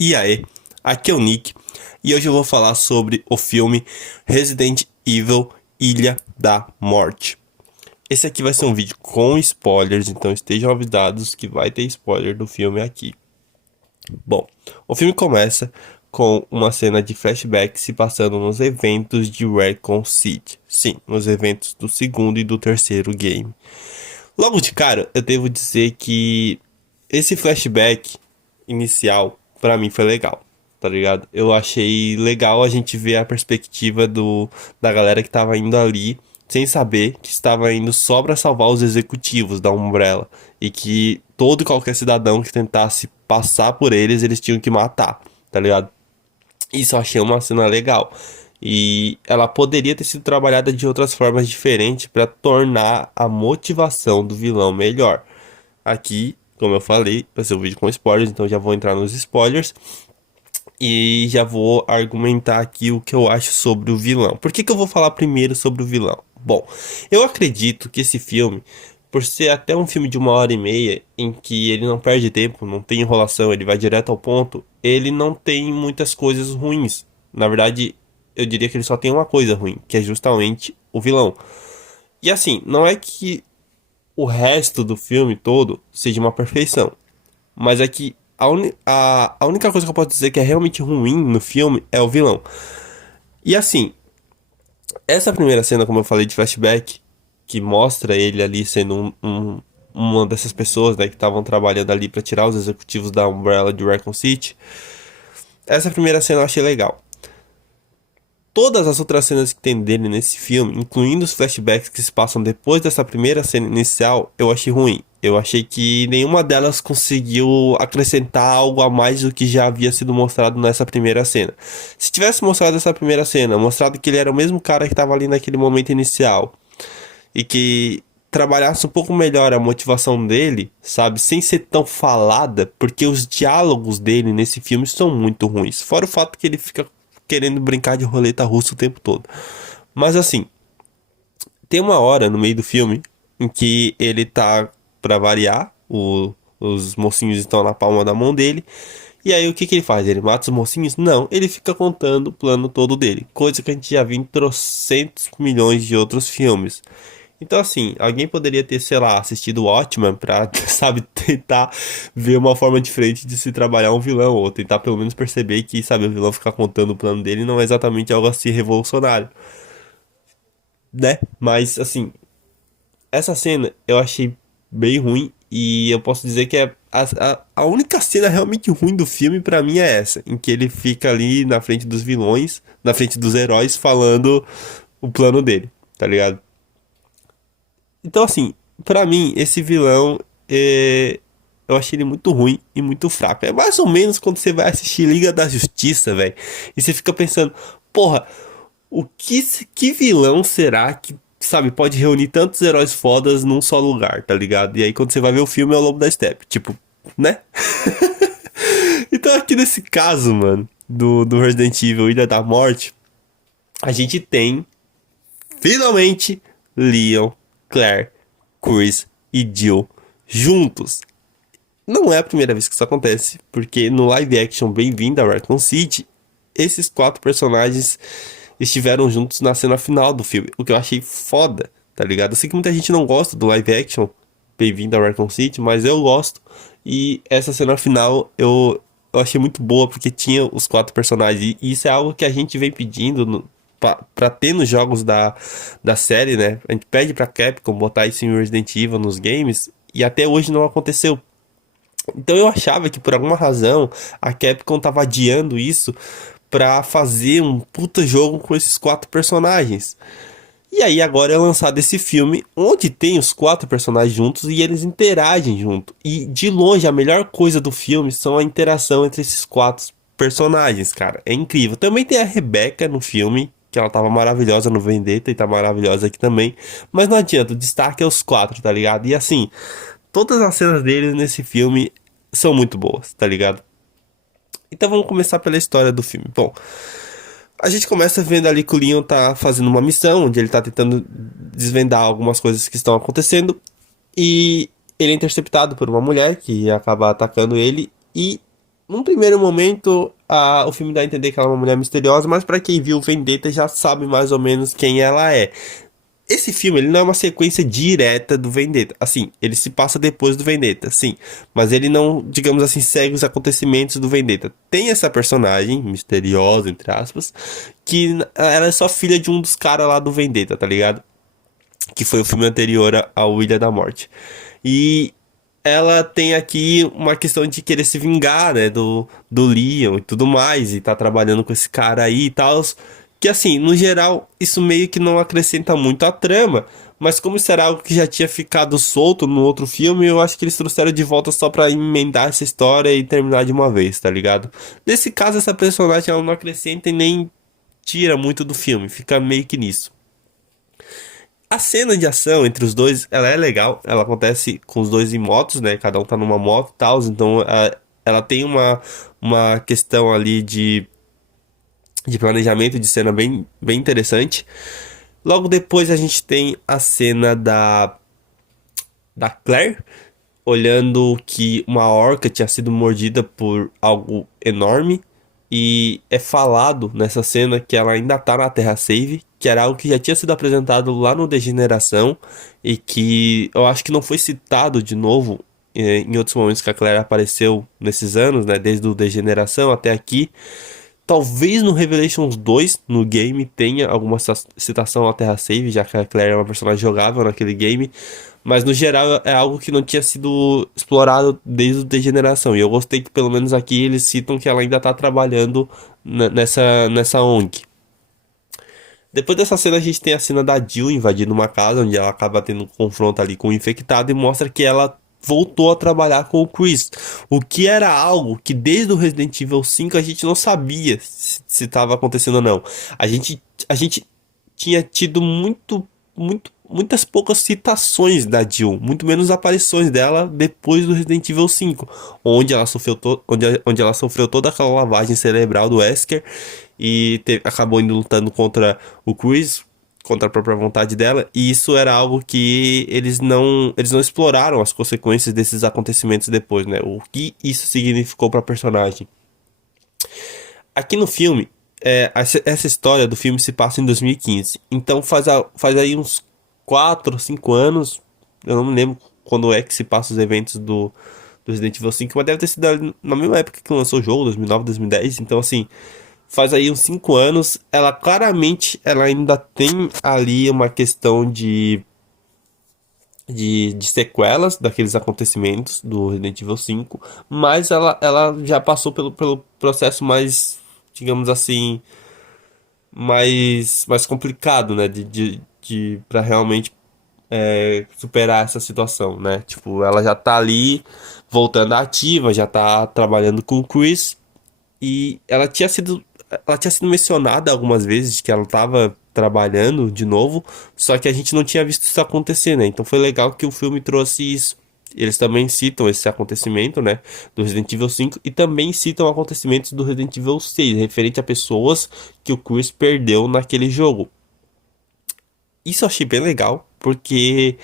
E aí, aqui é o Nick e hoje eu vou falar sobre o filme Resident Evil Ilha da Morte. Esse aqui vai ser um vídeo com spoilers, então estejam avisados que vai ter spoiler do filme aqui. Bom, o filme começa com uma cena de flashback se passando nos eventos de Raccoon City. Sim, nos eventos do segundo e do terceiro game. Logo de cara, eu devo dizer que esse flashback inicial pra mim foi legal, tá ligado? Eu achei legal a gente ver a perspectiva da galera que tava indo ali sem saber que estava indo só pra salvar os executivos da Umbrella e que todo e qualquer cidadão que tentasse passar por eles, eles tinham que matar, tá ligado? Isso eu achei uma cena legal. E ela poderia ter sido trabalhada de outras formas diferentes para tornar a motivação do vilão melhor. Aqui, como eu falei, vai ser um vídeo com spoilers, então já vou entrar nos spoilers e já vou argumentar aqui o que eu acho sobre o vilão. Por que que eu vou falar primeiro sobre o vilão? Bom, eu acredito que esse filme, por ser até um filme de 1h30, em que ele não perde tempo, não tem enrolação, ele vai direto ao ponto, ele não tem muitas coisas ruins. Na verdade, eu diria que ele só tem uma coisa ruim, que é justamente o vilão. E assim, não é que o resto do filme todo seja uma perfeição. Mas é que a única coisa que eu posso dizer que é realmente ruim no filme é o vilão. E assim, essa primeira cena, como eu falei, de flashback, que mostra ele ali sendo uma dessas pessoas, né, que estavam trabalhando ali para tirar os executivos da Umbrella de Raccoon City. Essa primeira cena eu achei legal. Todas as outras cenas que tem dele nesse filme, incluindo os flashbacks que se passam depois dessa primeira cena inicial, eu achei ruim. Eu achei que nenhuma delas conseguiu acrescentar algo a mais do que já havia sido mostrado nessa primeira cena. Se tivesse mostrado essa primeira cena, mostrado que ele era o mesmo cara que estava ali naquele momento inicial, e que trabalhasse um pouco melhor a motivação dele, sabe, sem ser tão falada, porque os diálogos dele nesse filme são muito ruins. Fora o fato que ele fica querendo brincar de roleta russa o tempo todo. Mas assim, tem uma hora no meio do filme em que ele tá, pra variar, os mocinhos estão na palma da mão dele. E aí o que que ele faz? Ele mata os mocinhos? Não, ele fica contando o plano todo dele. Coisa que a gente já viu em trocentos milhões de outros filmes. Então, assim, alguém poderia ter, sei lá, assistido Watchmen pra, sabe, tentar ver uma forma diferente de se trabalhar um vilão, ou tentar pelo menos perceber que, sabe, o vilão ficar contando o plano dele não é exatamente algo assim revolucionário, né? Mas, assim, essa cena eu achei bem ruim e eu posso dizer que é a única cena realmente ruim do filme pra mim é essa, em que ele fica ali na frente dos vilões, na frente dos heróis, falando o plano dele, tá ligado? Então, assim, pra mim, esse vilão, eu achei ele muito ruim e muito fraco. É mais ou menos quando você vai assistir Liga da Justiça, velho, e você fica pensando, porra, que vilão será que, sabe, pode reunir tantos heróis fodas num só lugar, tá ligado? E aí quando você vai ver o filme é o Lobo da Steppe, tipo, né? Então aqui nesse caso, mano, do Resident Evil Ilha da Morte, a gente tem, finalmente, Leon, Claire, Chris e Jill juntos. Não é a primeira vez que isso acontece, porque no live action Bem-vindo a Raccoon City, esses quatro personagens estiveram juntos na cena final do filme, o que eu achei foda, tá ligado? Eu sei que muita gente não gosta do live action Bem-vindo a Raccoon City, mas eu gosto. E essa cena final eu achei muito boa, porque tinha os quatro personagens, e isso é algo que a gente vem pedindo pra ter nos jogos da série, né? A gente pede pra Capcom botar isso em Resident Evil nos games, e até hoje não aconteceu. Então eu achava que por alguma razão a Capcom tava adiando isso pra fazer um puta jogo com esses quatro personagens. E aí agora é lançado esse filme onde tem os quatro personagens juntos e eles interagem junto. E de longe a melhor coisa do filme são a interação entre esses quatro personagens, cara. É incrível. Também tem a Rebecca no filme, que ela tava maravilhosa no Vendetta e tá maravilhosa aqui também. Mas não adianta, o destaque é os quatro, tá ligado? E assim, todas as cenas deles nesse filme são muito boas, tá ligado? Então vamos começar pela história do filme. Bom, a gente começa vendo ali que o Leon tá fazendo uma missão, onde ele tá tentando desvendar algumas coisas que estão acontecendo. E ele é interceptado por uma mulher que acaba atacando ele. E num primeiro momento, o filme dá a entender que ela é uma mulher misteriosa, mas pra quem viu Vendetta já sabe mais ou menos quem ela é. Esse filme, ele não é uma sequência direta do Vendetta. Assim, ele se passa depois do Vendetta, sim. Mas ele não, digamos assim, segue os acontecimentos do Vendetta. Tem essa personagem, misteriosa, entre aspas, que ela é só filha de um dos caras lá do Vendetta, tá ligado? Que foi o filme anterior ao Ilha da Morte. E ela tem aqui uma questão de querer se vingar, né, do Leon e tudo mais, e tá trabalhando com esse cara aí e tal. Que assim, no geral, isso meio que não acrescenta muito à trama, mas como isso era algo que já tinha ficado solto no outro filme, eu acho que eles trouxeram de volta só pra emendar essa história e terminar de uma vez, tá ligado? Nesse caso, essa personagem ela não acrescenta e nem tira muito do filme, fica meio que nisso. A cena de ação entre os dois, ela é legal. Ela acontece com os dois em motos, né? Cada um tá numa moto e tal. Então, ela tem uma questão ali de planejamento de cena bem interessante. Logo depois a gente tem a cena da Claire, olhando que uma orca tinha sido mordida por algo enorme. E é falado nessa cena que ela ainda tá na Terra Save, que era algo que já tinha sido apresentado lá no Degeneração e que eu acho que não foi citado de novo em outros momentos que a Claire apareceu nesses anos, né? Desde o Degeneração até aqui. Talvez no Revelations 2, no game, tenha alguma citação à Terra Save, já que a Claire é uma personagem jogável naquele game. Mas no geral é algo que não tinha sido explorado desde o Degeneração. E eu gostei que pelo menos aqui eles citam que ela ainda tá trabalhando nessa ONG. Depois dessa cena a gente tem a cena da Jill invadindo uma casa, onde ela acaba tendo um confronto ali com o infectado e mostra que ela voltou a trabalhar com o Chris. O que era algo que desde o Resident Evil 5 a gente não sabia se estava acontecendo ou não. A gente tinha tido muitas poucas citações da Jill, muito menos aparições dela depois do Resident Evil 5, onde ela sofreu, onde ela sofreu toda aquela lavagem cerebral do Wesker e acabou indo lutando contra o Chris, contra a própria vontade dela, e isso era algo que eles não exploraram as consequências desses acontecimentos depois, né? O que isso significou para a personagem. Aqui no filme, essa história do filme se passa em 2015. Então faz aí uns 4 5 anos. Eu não me lembro quando é que se passa os eventos do Resident Evil 5, mas deve ter sido ali na mesma época que lançou o jogo, 2009, 2010. Então, assim, faz aí uns 5 anos. Ela claramente ela ainda tem ali uma questão de sequelas daqueles acontecimentos do Resident Evil 5, mas ela já passou pelo processo mais, digamos assim, mais complicado, né? Para realmente superar essa situação, né? Tipo, ela já tá ali voltando à ativa, já tá trabalhando com o Chris e ela tinha sido mencionada algumas vezes de que ela estava trabalhando de novo, só que a gente não tinha visto isso acontecer, né? Então foi legal que o filme trouxe isso. Eles também citam esse acontecimento, né, do Resident Evil 5 e também citam acontecimentos do Resident Evil 6, referente a pessoas que o Chris perdeu naquele jogo. Isso eu achei bem legal, porque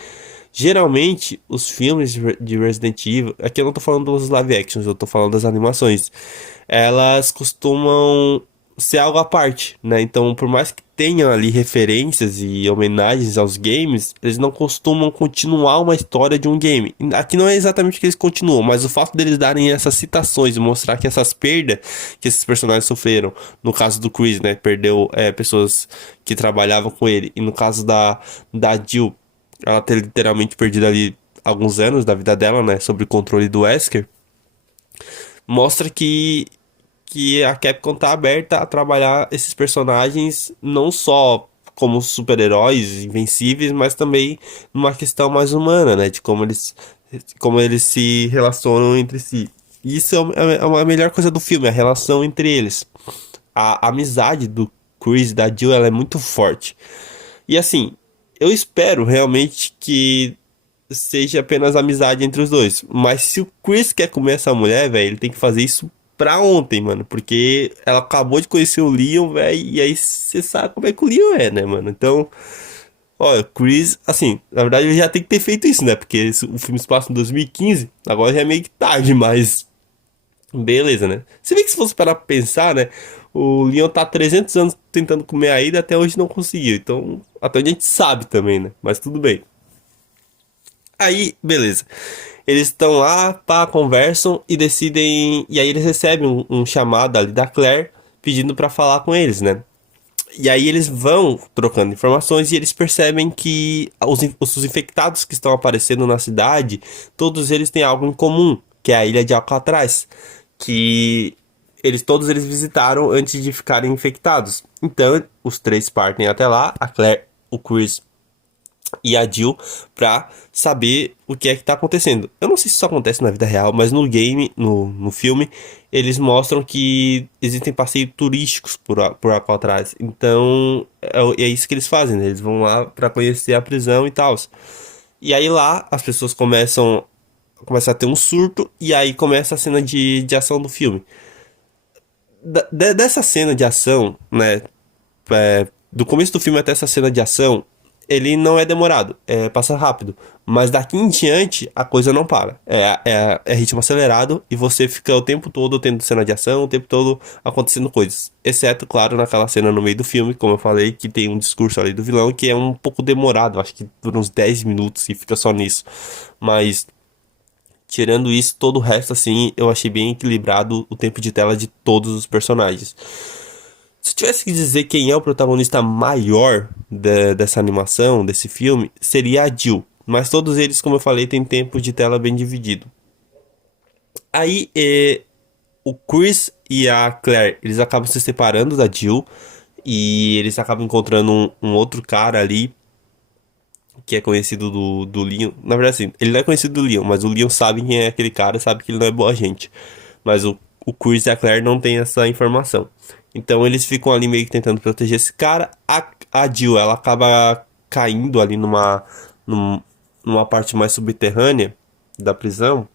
geralmente os filmes de Resident Evil, aqui eu não tô falando dos live actions, eu tô falando das animações, elas costumam ser algo à parte, né? Então, por mais que tenham ali referências e homenagens aos games, eles não costumam continuar uma história de um game. Aqui não é exatamente o que eles continuam, mas o fato deles darem essas citações e mostrar que essas perdas que esses personagens sofreram, no caso do Chris, né? Perdeu pessoas que trabalhavam com ele, e no caso da Jill, ela ter literalmente perdido ali alguns anos da vida dela, né? Sob o controle do Wesker, mostra que a Capcom tá aberta a trabalhar esses personagens não só como super-heróis invencíveis, mas também numa questão mais humana, né? De como eles se relacionam entre si. E isso é a melhor coisa do filme, a relação entre eles. A amizade do Chris e da Jill, ela é muito forte. E assim, eu espero realmente que seja apenas amizade entre os dois. Mas se o Chris quer comer essa mulher, velho, ele tem que fazer isso pra ontem, mano. Porque ela acabou de conhecer o Leon, velho. E aí você sabe como é que o Leon é, né, mano? Então, olha, Chris, assim, na verdade ele já tem que ter feito isso, né? Porque o filme se passa em 2015. Agora já é meio que tarde, mas Beleza, né? Se bem que se fosse parar pra pensar, né? O Leon tá há 300 anos tentando comer a Ada, até hoje não conseguiu. Então, até onde a gente sabe também, né? Mas tudo bem. Aí, beleza. Eles estão lá, pá, conversam e decidem. E aí eles recebem um chamado ali da Claire pedindo pra falar com eles, né? E aí eles vão trocando informações e eles percebem que os infectados que estão aparecendo na cidade, todos eles têm algo em comum, que é a ilha de Alcatraz, que todos eles visitaram antes de ficarem infectados. Então, os três partem até lá, a Claire, o Chris e a Jill, pra saber o que é que tá acontecendo. Eu não sei se isso acontece na vida real, mas no game, no filme, eles mostram que existem passeios turísticos por Alcatraz. Então, é isso que eles fazem, né? Eles vão lá pra conhecer a prisão e tal. E aí lá, as pessoas começam a ter um surto, e aí começa a cena de ação do filme. Dessa cena de ação, né? Do começo do filme até essa cena de ação, ele não é demorado, passa rápido. Mas daqui em diante, a coisa não para. É ritmo acelerado e você fica o tempo todo tendo cena de ação, o tempo todo acontecendo coisas. Exceto, claro, naquela cena no meio do filme, como eu falei, que tem um discurso ali do vilão que é um pouco demorado. Acho que dura uns 10 minutos e fica só nisso. Mas, tirando isso, todo o resto, assim, eu achei bem equilibrado o tempo de tela de todos os personagens. Se eu tivesse que dizer quem é o protagonista maior dessa animação, desse filme, seria a Jill. Mas todos eles, como eu falei, têm tempo de tela bem dividido. Aí, o Chris e a Claire, eles acabam se separando da Jill. E eles acabam encontrando um outro cara ali, que é conhecido do Leon. Na verdade, assim, ele não é conhecido do Leon, mas o Leon sabe quem é aquele cara, sabe que ele não é boa gente. Mas o Chris e a Claire não tem essa informação. Então eles ficam ali meio que tentando proteger esse cara. A Jill, ela acaba caindo ali numa parte mais subterrânea da prisão,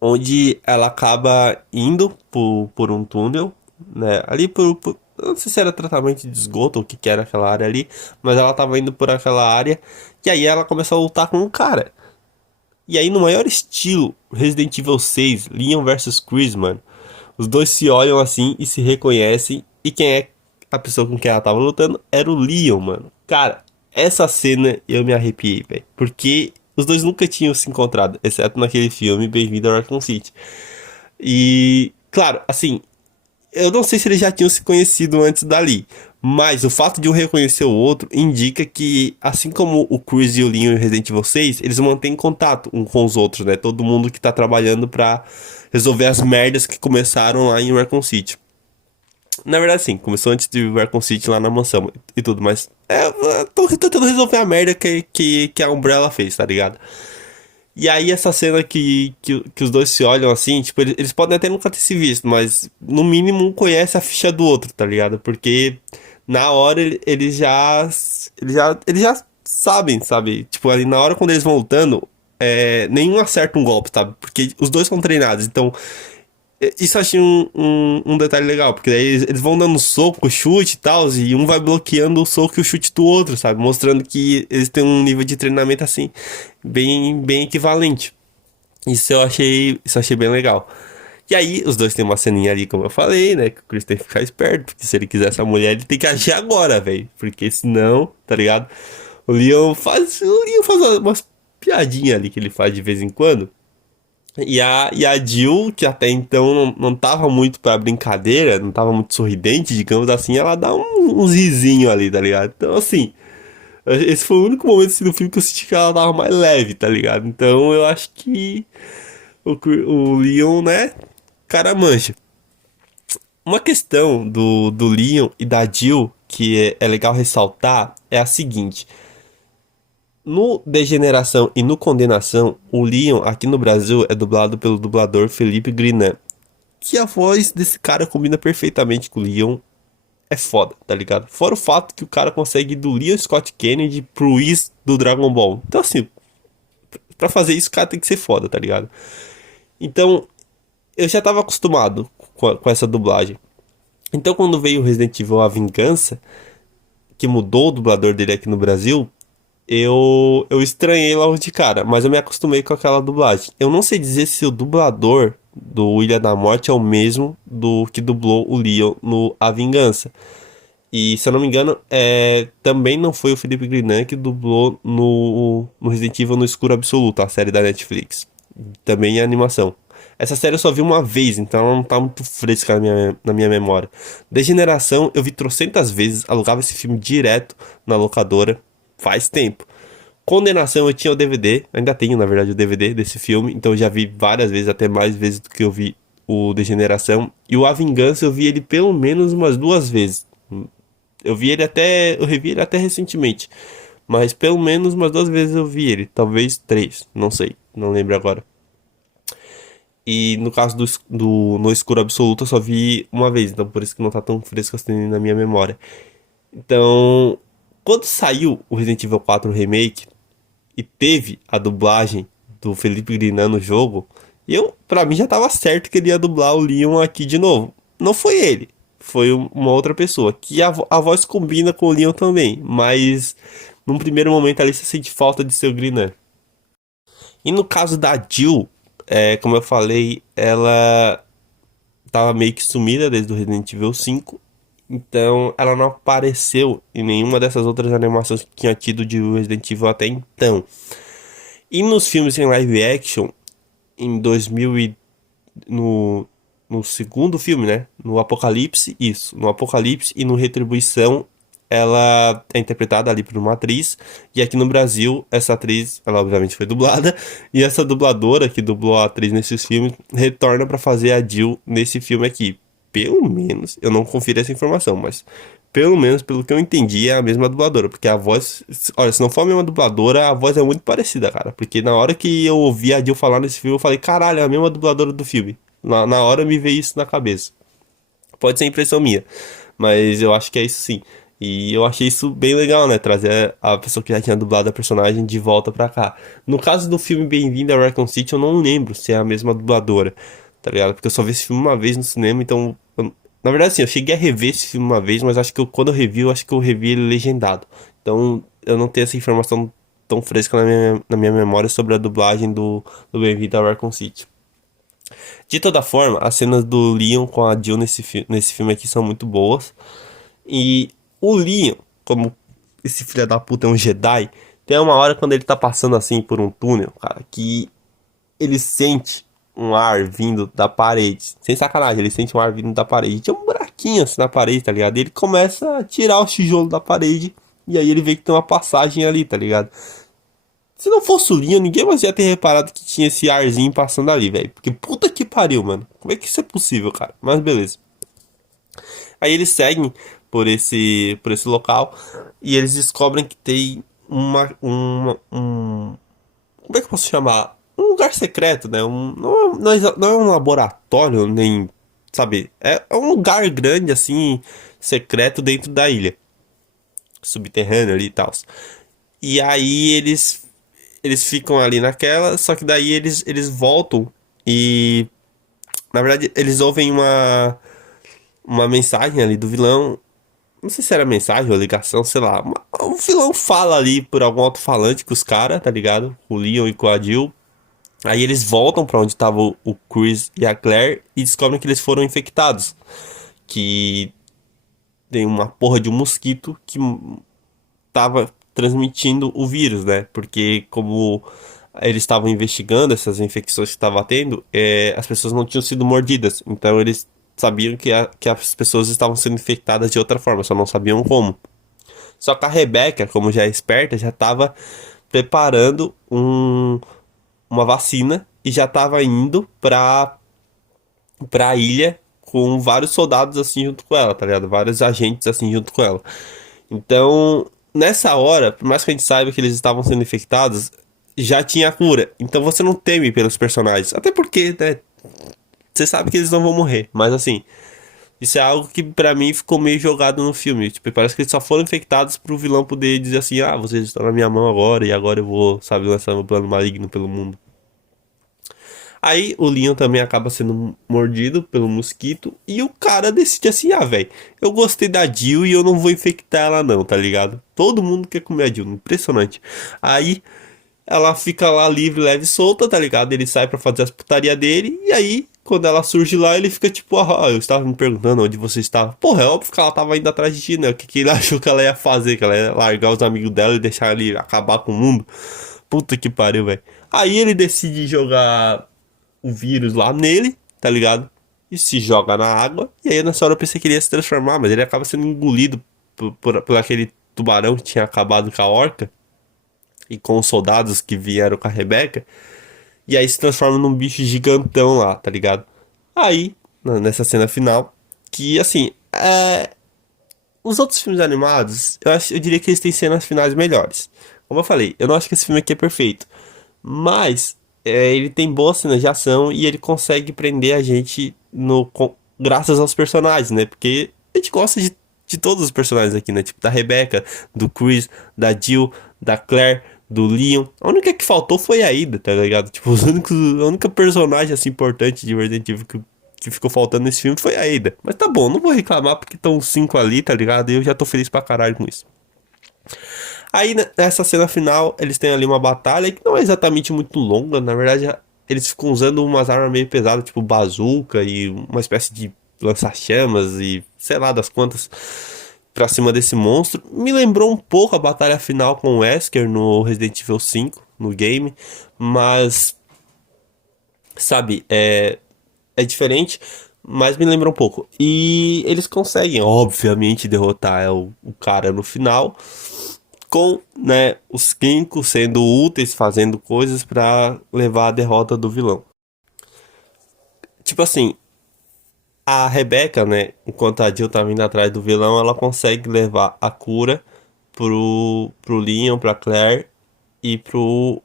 onde ela acaba indo por um túnel, né? Ali eu não sei se era tratamento de esgoto ou o que que era aquela área ali, mas ela tava indo por aquela área e aí ela começou a lutar com um cara. E aí, no maior estilo Resident Evil 6, Leon versus Chris, mano, os dois se olham assim e se reconhecem. E quem é a pessoa com quem ela tava lutando era o Leon, mano. Cara, essa cena eu me arrepiei, velho. Porque os dois nunca tinham se encontrado, exceto naquele filme Bem-vindo a Raccoon City. E, claro, assim, eu não sei se eles já tinham se conhecido antes dali, mas o fato de um reconhecer o outro indica que, assim como o Chris e o Leon em Resident Evil 6, eles mantêm contato um com os outros, né? Todo mundo que tá trabalhando pra resolver as merdas que começaram lá em Raccoon City. Na verdade, sim, começou antes de Raccoon City lá na mansão e tudo, mas eu tô tentando resolver a merda que a Umbrella fez, tá ligado? E aí essa cena que os dois se olham assim, tipo, eles podem até nunca ter se visto, mas no mínimo um conhece a ficha do outro, tá ligado? Porque na hora eles já sabem, sabe? Tipo, ali na hora quando eles vão lutando, nenhum acerta um golpe, sabe? Porque os dois são treinados, então isso eu achei um detalhe legal, porque daí eles vão dando soco, chute e tal, e um vai bloqueando o soco e o chute do outro, sabe? Mostrando que eles têm um nível de treinamento assim, bem equivalente. Isso eu achei bem legal. E aí, os dois têm uma ceninha ali, como eu falei, né? Que o Chris tem que ficar esperto, porque se ele quiser essa mulher, ele tem que agir agora, velho. Porque senão, tá ligado? O Leon faz umas piadinhas ali que ele faz de vez em quando. E a Jill, que até então não tava muito pra brincadeira, não tava muito sorridente, digamos assim, ela dá uns risinhos ali, tá ligado? Então, assim, esse foi o único momento assim, do filme que eu senti que ela tava mais leve, tá ligado? Então, eu acho que o Leon, né, cara mancha. Uma questão do Leon e da Jill que é legal ressaltar é a seguinte. No Degeneração e no Condenação, o Leon aqui no Brasil é dublado pelo dublador Felipe Grinan. Que a voz desse cara combina perfeitamente com o Leon. É foda, tá ligado? Fora o fato que o cara consegue ir do Leon Scott Kennedy pro Whis do Dragon Ball. Então, assim, pra fazer isso, o cara tem que ser foda, tá ligado? Então, eu já tava acostumado com essa dublagem. Então, quando veio o Resident Evil A Vingança, que mudou o dublador dele aqui no Brasil, eu estranhei logo de cara, mas eu me acostumei com aquela dublagem. Eu não sei dizer se o dublador do Ilha da Morte é o mesmo do que dublou o Leon no A Vingança. E, se eu não me engano, também não foi o Felipe Grinan que dublou no Resident Evil no Escuro Absoluto, a série da Netflix. Também é animação. Essa série eu só vi uma vez, então ela não tá muito fresca na minha memória. Degeneração, eu vi trocentas vezes, alugava esse filme direto na locadora, faz tempo. Condenação, eu tinha o DVD, ainda tenho, na verdade, o DVD desse filme, então eu já vi várias vezes, até mais vezes do que eu vi o Degeneração. E o A Vingança, eu vi ele pelo menos umas 2 vezes. Eu revi ele até recentemente. Mas pelo menos umas 2 vezes eu vi ele. Talvez 3, não sei, não lembro agora. E no caso do No Escuro Absoluto eu só vi uma vez, então por isso que não tá tão fresco assim na minha memória. Então, quando saiu o Resident Evil 4 Remake e teve a dublagem do Felipe Grinan no jogo, pra mim já tava certo que ele ia dublar o Leon aqui de novo. Não foi ele, foi uma outra pessoa, que a voz combina com o Leon também, mas num primeiro momento ali você sente falta de ser o Grinan. E no caso da Jill, como eu falei, ela tava meio que sumida desde o Resident Evil 5. Então ela não apareceu em nenhuma dessas outras animações que tinha tido de Resident Evil até então. E nos filmes em live action, em 2000 no segundo filme, né? No Apocalipse, isso. No Apocalipse e no Retribuição, ela é interpretada ali por uma atriz. E aqui no Brasil, essa atriz, ela obviamente foi dublada. E essa dubladora que dublou a atriz nesses filmes, retorna pra fazer a Jill nesse filme aqui. Pelo menos, eu não confiro essa informação, mas pelo menos pelo que eu entendi é a mesma dubladora. Porque a voz, olha, se não for a mesma dubladora, a voz é muito parecida, cara. Porque na hora que eu ouvi a Jill falar nesse filme, eu falei, caralho, é a mesma dubladora do filme. Na hora me veio isso na cabeça. Pode ser impressão minha, mas eu acho que é isso sim. E eu achei isso bem legal, né? Trazer a pessoa que já tinha dublado a personagem de volta pra cá. No caso do filme Bem-vindo a Raccoon City, eu não lembro se é a mesma dubladora, tá ligado? Porque eu só vi esse filme uma vez no cinema, então. Na verdade, sim, eu cheguei a rever esse filme uma vez, mas acho que quando eu revi, eu acho que eu revi ele legendado. Então eu não tenho essa informação tão fresca na minha memória sobre a dublagem do Bem-vindo a Raccoon City. De toda forma, as cenas do Leon com a Jill nesse filme aqui são muito boas. E o Leon, como esse filho da puta é um Jedi, tem uma hora quando ele tá passando assim por um túnel, cara, que ele sente um ar vindo da parede. Sem sacanagem, ele sente um ar vindo da parede. Tem um buraquinho assim na parede, tá ligado? E ele começa a tirar o tijolo da parede. E aí ele vê que tem uma passagem ali, tá ligado? Se não fosse o Leon, ninguém mais ia ter reparado que tinha esse arzinho passando ali, velho. Porque puta que pariu, mano. Como é que isso é possível, cara? Mas beleza. Aí eles seguem por esse local e eles descobrem que tem como é que eu posso chamar? Um lugar secreto, né? Não é um laboratório, nem, sabe? É um lugar grande, assim, secreto dentro da ilha. Subterrâneo ali e tal. E aí eles ficam ali naquela, só que daí eles voltam e, na verdade, eles ouvem uma mensagem ali do vilão. Não sei se era mensagem ou ligação, sei lá. O vilão fala ali por algum alto-falante com os caras, tá ligado? O Leon e com a Jill. Aí eles voltam pra onde tava o Chris e a Claire e descobrem que eles foram infectados. Que tem uma porra de um mosquito que tava transmitindo o vírus, né? Porque como eles estavam investigando essas infecções que estavam tendo, as pessoas não tinham sido mordidas. Então eles sabiam que as pessoas estavam sendo infectadas de outra forma, só não sabiam como. Só que a Rebecca, como já é esperta, já estava preparando uma vacina e já estava indo pra ilha com vários soldados assim junto com ela, tá ligado? Vários agentes assim junto com ela. Então, nessa hora, por mais que a gente saiba que eles estavam sendo infectados, já tinha a cura. Então você não teme pelos personagens. Até porque, né? Você sabe que eles não vão morrer. Mas assim, isso é algo que pra mim ficou meio jogado no filme. Tipo, parece que eles só foram infectados pro vilão poder dizer assim: ah, vocês estão na minha mão agora e agora eu vou, sabe, lançar meu plano maligno pelo mundo. Aí o Leon também acaba sendo mordido pelo mosquito. E o cara decide assim: ah, velho, eu gostei da Jill e eu não vou infectar ela, não, tá ligado? Todo mundo quer comer a Jill, impressionante. Aí ela fica lá livre, leve e solta, tá ligado? Ele sai pra fazer as putaria dele, e aí, quando ela surge lá, ele fica tipo, ah, eu estava me perguntando onde você estava. Porra, é óbvio que ela tava indo atrás de ti, né? O que ele achou que ela ia fazer? Que ela ia largar os amigos dela e deixar ele acabar com o mundo? Puta que pariu, velho. Aí ele decide jogar o vírus lá nele, tá ligado? E se joga na água. E aí nessa hora eu pensei que ele ia se transformar, mas ele acaba sendo engolido por aquele tubarão que tinha acabado com a orca e com os soldados que vieram com a Rebeca. E aí se transforma num bicho gigantão lá, tá ligado? Aí, nessa cena final, que assim, os outros filmes animados, eu diria que eles têm cenas finais melhores. Como eu falei, eu não acho que esse filme aqui é perfeito. Mas ele tem boas cenas de ação e ele consegue prender a gente graças aos personagens, né? Porque a gente gosta de todos os personagens aqui, né? Tipo, da Rebecca, do Chris, da Jill, da Claire, do Leon. A única que faltou foi a Ada, tá ligado? Tipo, a única personagem assim importante de Resident Evil que ficou faltando nesse filme foi a Ada. Mas tá bom, não vou reclamar porque estão cinco ali, tá ligado? E eu já tô feliz pra caralho com isso. Aí nessa cena final, eles têm ali uma batalha que não é exatamente muito longa, na verdade, eles ficam usando umas armas meio pesadas, tipo bazuca e uma espécie de lança-chamas e sei lá das quantas pra cima desse monstro. Me lembrou um pouco a batalha final com o Wesker no Resident Evil 5, no game, mas sabe, é diferente, mas me lembra um pouco. E eles conseguem, obviamente, derrotar o cara no final com, né, os químicos sendo úteis, fazendo coisas pra levar a derrota do vilão. Tipo assim, a Rebecca, né, enquanto a Jill tá vindo atrás do vilão, ela consegue levar a cura pro Leon, pra Claire e pro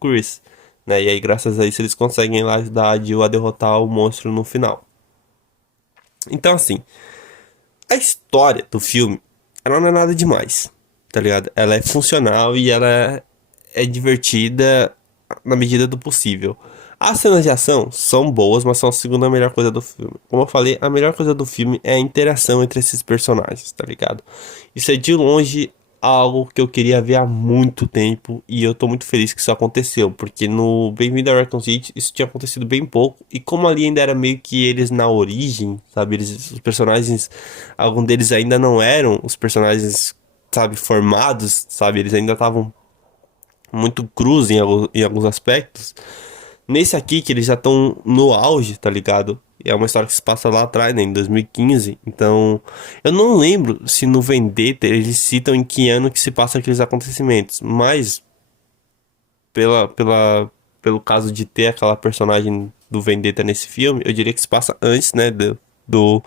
Chris, né? E aí, graças a isso, eles conseguem lá ajudar a Jill a derrotar o monstro no final. Então, assim, a história do filme, ela não é nada demais, tá ligado? Ela é funcional e ela é divertida na medida do possível. As cenas de ação são boas, mas são a segunda melhor coisa do filme. Como eu falei, a melhor coisa do filme é a interação entre esses personagens, tá ligado? Isso é de longe algo que eu queria ver há muito tempo e eu tô muito feliz que isso aconteceu, porque no Bem-vindo a Raccoon City isso tinha acontecido bem pouco e como ali ainda era meio que eles na origem, sabe, os personagens, alguns deles ainda não eram os personagens, sabe, formados, sabe, eles ainda estavam muito cruz em alguns aspectos. Nesse aqui, que eles já estão no auge, tá ligado? É uma história que se passa lá atrás, né, em 2015. Então, eu não lembro se no Vendetta eles citam em que ano que se passa aqueles acontecimentos. Mas, pelo caso de ter aquela personagem do Vendetta nesse filme, eu diria que se passa antes, né, do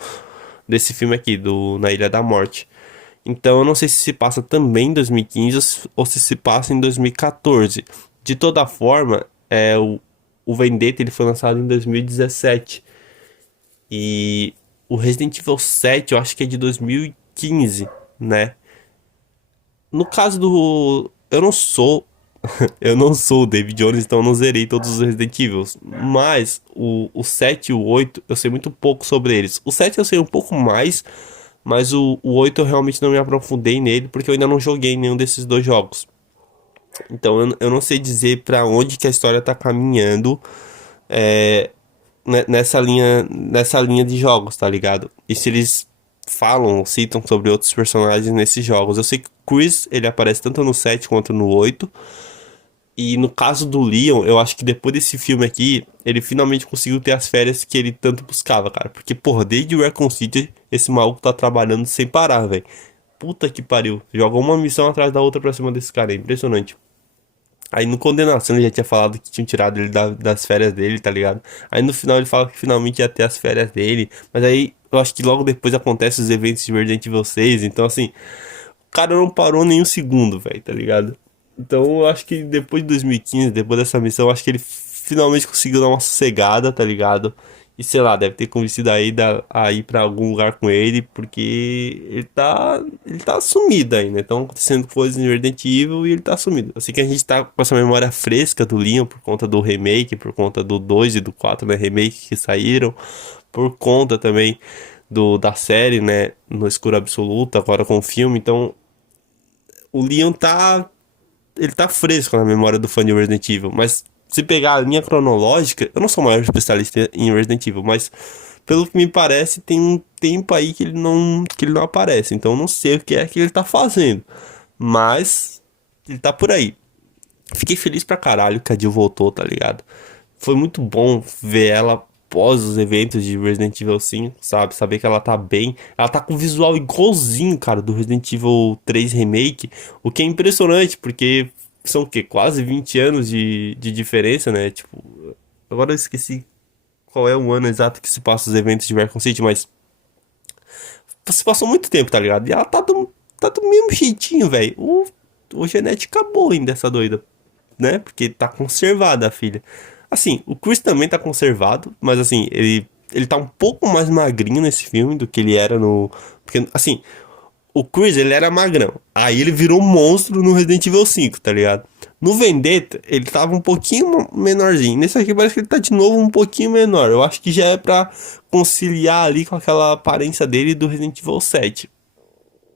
desse filme aqui, Na Ilha da Morte. Então eu não sei se passa também em 2015 ou se passa em 2014. De toda forma, o Vendetta ele foi lançado em 2017. E o Resident Evil 7 eu acho que é de 2015, né? No caso do... Eu não sou... Eu não sou o David Jones, então eu não zerei todos os Resident Evil. Mas o 7 e o 8 eu sei muito pouco sobre eles. O 7 eu sei um pouco mais, mas o 8 eu realmente não me aprofundei nele porque eu ainda não joguei nenhum desses dois jogos. Então eu não sei dizer pra onde que a história tá caminhando nessa linha de jogos, tá ligado? E se eles falam, citam sobre outros personagens nesses jogos. Eu sei que o Chris, ele aparece tanto no 7 quanto no 8. E no caso do Leon, eu acho que depois desse filme aqui, ele finalmente conseguiu ter as férias que ele tanto buscava, cara. Porque, porra, desde o Raccoon City, esse maluco tá trabalhando sem parar, velho. Puta que pariu. Joga uma missão atrás da outra pra cima desse cara, é impressionante. Aí no Condenação ele já tinha falado que tinham tirado ele das férias dele, tá ligado? Aí no final ele fala que finalmente ia ter as férias dele. Mas aí eu acho que logo depois acontecem os eventos de Resident Evil 6. Então assim, o cara não parou nem um segundo, velho, tá ligado? Então eu acho que depois de 2015, depois dessa missão, eu acho que ele finalmente conseguiu dar uma sossegada, tá ligado? E sei lá, deve ter convencido a ir pra algum lugar com ele, porque ele tá sumido aí, né? Estão acontecendo coisas em Resident Evil e ele tá sumido. Eu sei que a gente tá com essa memória fresca do Leon por conta do remake, por conta do 2 e do 4, né? Remake que saíram, por conta também da série, né? No Escuro Absoluto, agora com o filme. Então, o Leon tá ele tá fresco na memória do fã de Resident Evil. Mas se pegar a linha cronológica, eu não sou o maior especialista em Resident Evil, mas pelo que me parece, tem um tempo aí que ele não aparece. Então eu não sei o que é que ele tá fazendo. Mas ele tá por aí. Fiquei feliz pra caralho que a Jill voltou, tá ligado? Foi muito bom ver ela pós os eventos de Resident Evil 5, sabe? Saber que ela tá bem. Ela tá com visual igualzinho, cara, do Resident Evil 3 Remake. O que é impressionante, porque são o quê? Quase 20 anos de diferença, né? Tipo, agora eu esqueci qual é o ano exato que se passa os eventos de Raccoon City, mas se passou muito tempo, tá ligado? E ela tá do mesmo jeitinho, velho. O genético acabou ainda, essa doida, né? Porque tá conservada a filha. Assim, o Chris também tá conservado, mas assim, ele tá um pouco mais magrinho nesse filme do que ele era no. Porque, assim, o Chris, ele era magrão. Aí ele virou um monstro no Resident Evil 5, tá ligado? No Vendetta, ele tava um pouquinho menorzinho. Nesse aqui parece que ele tá de novo um pouquinho menor. Eu acho que já é pra conciliar ali com aquela aparência dele do Resident Evil 7.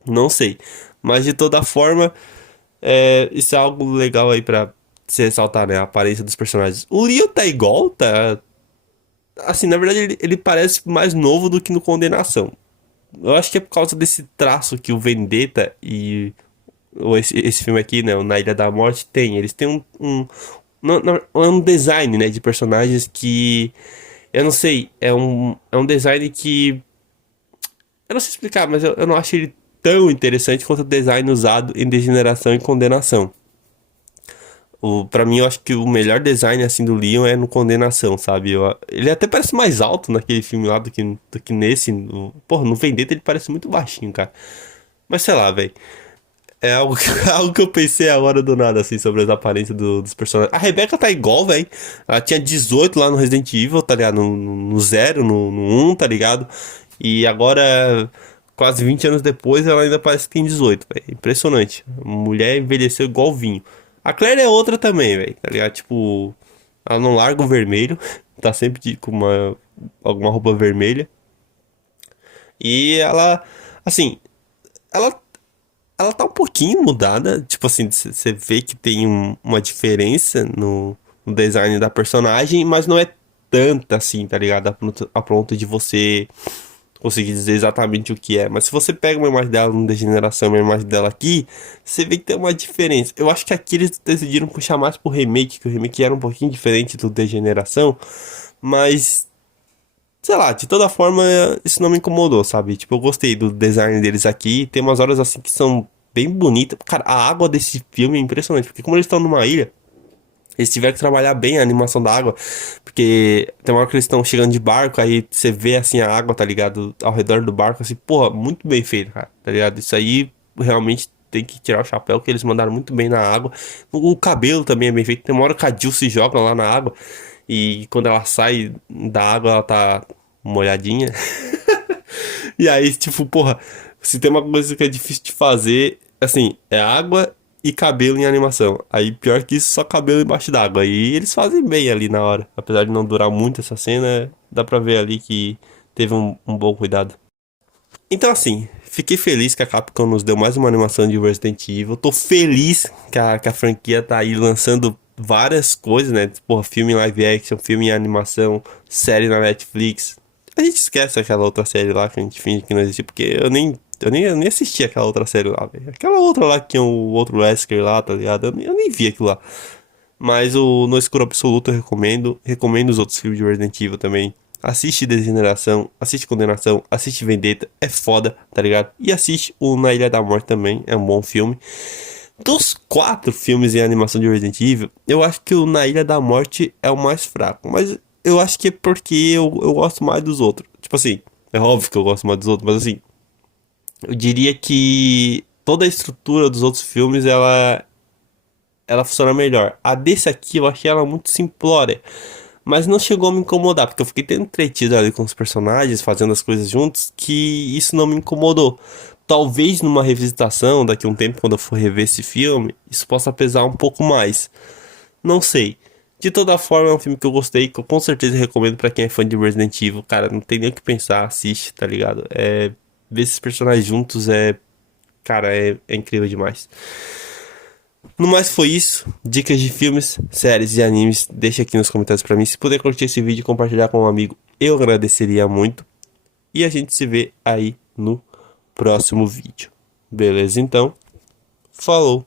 Não sei. Mas de toda forma, isso é algo legal aí pra se ressaltar, né? A aparência dos personagens. O Leo tá igual, tá? Assim, na verdade, ele parece mais novo do que no Condenação. Eu acho que é por causa desse traço que o Vendetta e esse filme aqui, né? O Na Ilha da Morte tem. Eles têm é um design, né? De personagens que. Eu não sei. É um design que. Eu não sei explicar, mas eu não acho ele tão interessante quanto o design usado em Degeneração e Condenação. Pra mim, eu acho que o melhor design, assim, do Leon é no Condenação, sabe? Ele até parece mais alto naquele filme lá do que nesse. Porra, no Vendetta ele parece muito baixinho, cara. Mas sei lá, velho. É algo, algo que eu pensei agora do nada, assim, sobre as aparências dos personagens. A Rebecca tá igual, velho. Ela tinha 18 lá no Resident Evil, tá ligado? No 0, no 1, tá ligado? E agora, quase 20 anos depois, ela ainda parece que tem 18, velho. Impressionante. A mulher envelheceu igual vinho. A Claire é outra também, velho, tá ligado? Tipo, ela não larga o vermelho. Tá sempre com alguma roupa vermelha. E ela, assim, ela ela tá um pouquinho mudada. Tipo assim, você vê que tem uma diferença no design da personagem, mas não é tanta assim, tá ligado? A ponto de você conseguir dizer exatamente o que é. Mas se você pega uma imagem dela no Degeneração e uma imagem dela aqui, você vê que tem uma diferença. Eu acho que aqui eles decidiram puxar mais pro remake, que o remake era um pouquinho diferente do Degeneração, mas sei lá, de toda forma, isso não me incomodou, sabe? Tipo, eu gostei do design deles aqui. Tem umas horas assim que são bem bonitas. Cara, a água desse filme é impressionante, porque como eles estão numa ilha, eles tiveram que trabalhar bem a animação da água, porque tem uma hora que eles estão chegando de barco, aí você vê assim a água, tá ligado? Ao redor do barco, assim, porra, muito bem feito, cara, tá ligado? Isso aí realmente tem que tirar o chapéu, que eles mandaram muito bem na água. O cabelo também é bem feito. Tem uma hora que a Jill se joga lá na água, e quando ela sai da água, ela tá molhadinha. E aí, tipo, porra, se tem uma coisa que é difícil de fazer, assim, é água e cabelo em animação. Aí, pior que isso, só cabelo embaixo d'água. E eles fazem bem ali na hora. Apesar de não durar muito essa cena, dá pra ver ali que teve um bom cuidado. Então, assim, fiquei feliz que a Capcom nos deu mais uma animação de Resident Evil. Tô feliz que a franquia tá aí lançando várias coisas, né? Porra, filme em live action, filme em animação, série na Netflix. A gente esquece aquela outra série lá que a gente finge que não existe, porque eu nem assisti aquela outra série lá, velho. Aquela outra lá que tinha o outro Wesker lá, tá ligado? Eu nem vi aquilo lá. Mas o No Escuro Absoluto eu recomendo. Recomendo os outros filmes de Resident Evil também. Assiste Degeneração, assiste Condenação, assiste Vendetta, é foda, tá ligado? E assiste o Na Ilha da Morte também, é um bom filme. Dos 4 filmes em animação de Resident Evil, eu acho que o Na Ilha da Morte é o mais fraco. Mas eu acho que é porque eu gosto mais dos outros. Tipo assim, é óbvio que eu gosto mais dos outros, mas assim, eu diria que toda a estrutura dos outros filmes, ela funciona melhor. A desse aqui eu achei ela muito simplória. Mas não chegou a me incomodar, porque eu fiquei tão entretido ali com os personagens, fazendo as coisas juntos, que isso não me incomodou. Talvez numa revisitação, daqui a um tempo, quando eu for rever esse filme, isso possa pesar um pouco mais. Não sei. De toda forma, é um filme que eu gostei, que eu com certeza recomendo pra quem é fã de Resident Evil. Cara, não tem nem o que pensar, assiste, tá ligado? Ver esses personagens juntos cara, é incrível demais. No mais foi isso. Dicas de filmes, séries e animes, deixa aqui nos comentários pra mim. Se puder curtir esse vídeo e compartilhar com um amigo, eu agradeceria muito. E a gente se vê aí no próximo vídeo. Beleza? Então, falou!